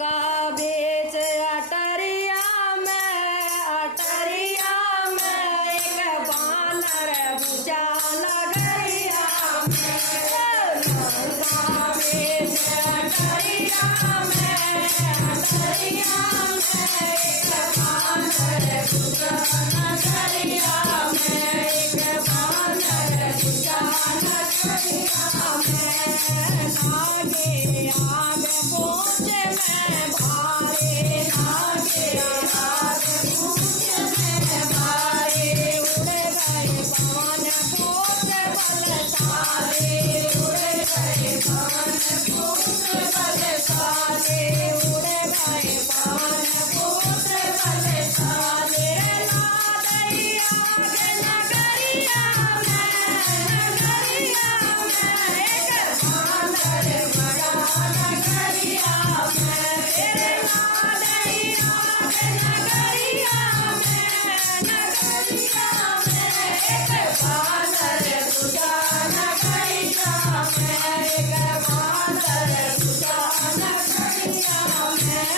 लंका बीच अटरिया में एक बानर पूजा नगरिया में। लंका बीच अटरिया में एक बानर पूजा नगरिया में। एक बानर पूजा नगरिया में। आगे आगे पूछे मैं भारे, आगे आगे पूछे मैं भारे। उड़ गए पवन पूछे बल सारे, उड़ गए पवन पूछे बल सारे, उड़ गए पवन पूछे बल सारे। नादई आगे नगरिया में एक बानर बड़ा नगरिया में। तेरे नादई आगे नगरिया में एक बानर पूजा नगरिया में। एक बानर पूजा नगरिया में।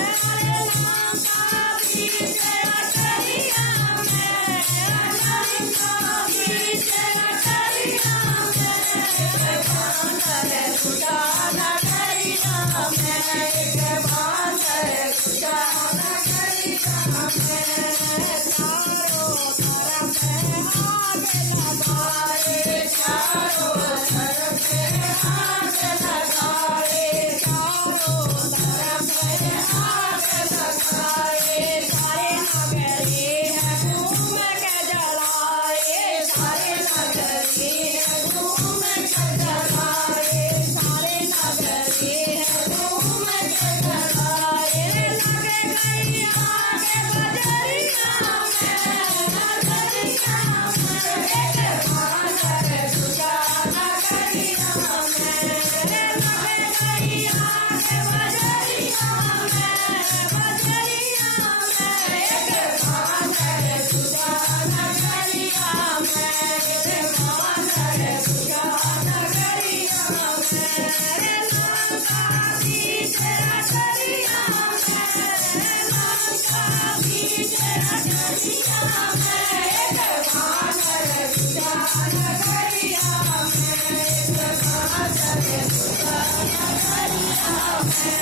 लंका बीच अटरिया में, लंका बीच अटरिया में एक बानर पूजा नगरिया में। एक बानर पूजा नगरिया में। चारों तरफ आग लगाए, चारों तरफ आग लगाए, चारों तरफ आग लगाए। सारे नगरी है घूम के जलाए, सारे नगरी है घूम के जलाए, सारे नगरी है घूम के जलाए। लगे गई आग बजरिया में, बजरिया में एक बानर पूजा नगरिया में। लगे गई आग बजरिया में, बजरिया में एक बानर पूजा नगरिया में। एक बानर पूजा नगरिया में। लंका बीच अटरिया में, लंका बीच अटरिया में एक बानर पूजा नगरिया में। एक बानर पूजा नगरिया में।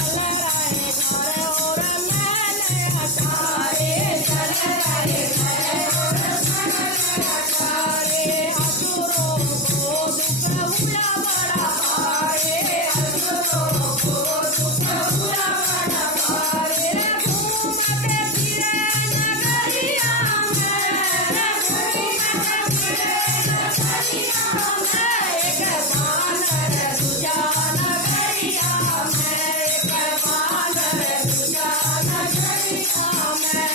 चल रहे घर और मैंने अटारे, चल रहे घर और मैंने अटारे। असुरों को दुख हुआ बड़ा भारे, असुरों को दुख हुआ बड़ा भारे। घूमते फिरे नगरिया में, घूमते फिरे नगरिया में एक बानर पूजा नगरिया में। एक बानर पूजा नगरिया में।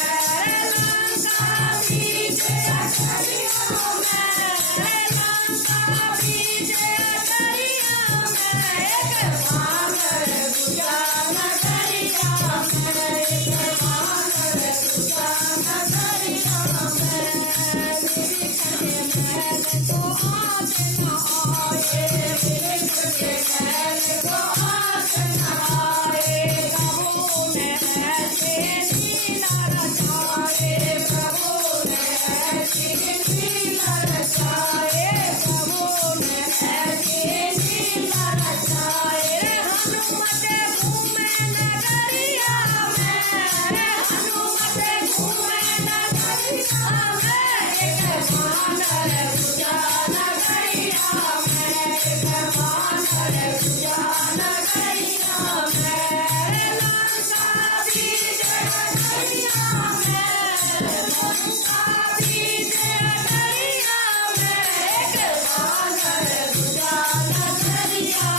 लंका बीच अटरिया में, लंका बीच अटरिया में एक बानर पूजा नगरिया में। एक बानर पूजा नगरिया में। वृक्ष के महल तो आज न आए, वृक्ष के महल तो आज न आए। प्रभु ने ऐसे लीला रचाए, प्रभु ने ऐसी लीला रचाए, प्रभु ने ऐसी लीला रचाए। हनुमत घूमे नगरिया में, हनुमत घूमे नगरिया में एक बानर पूजा नगरिया में। एक बानर पूजा नगरिया में। लंका बीच अटरिया में, लंका बीच अटरिया में एक बानर पूजा नगरिया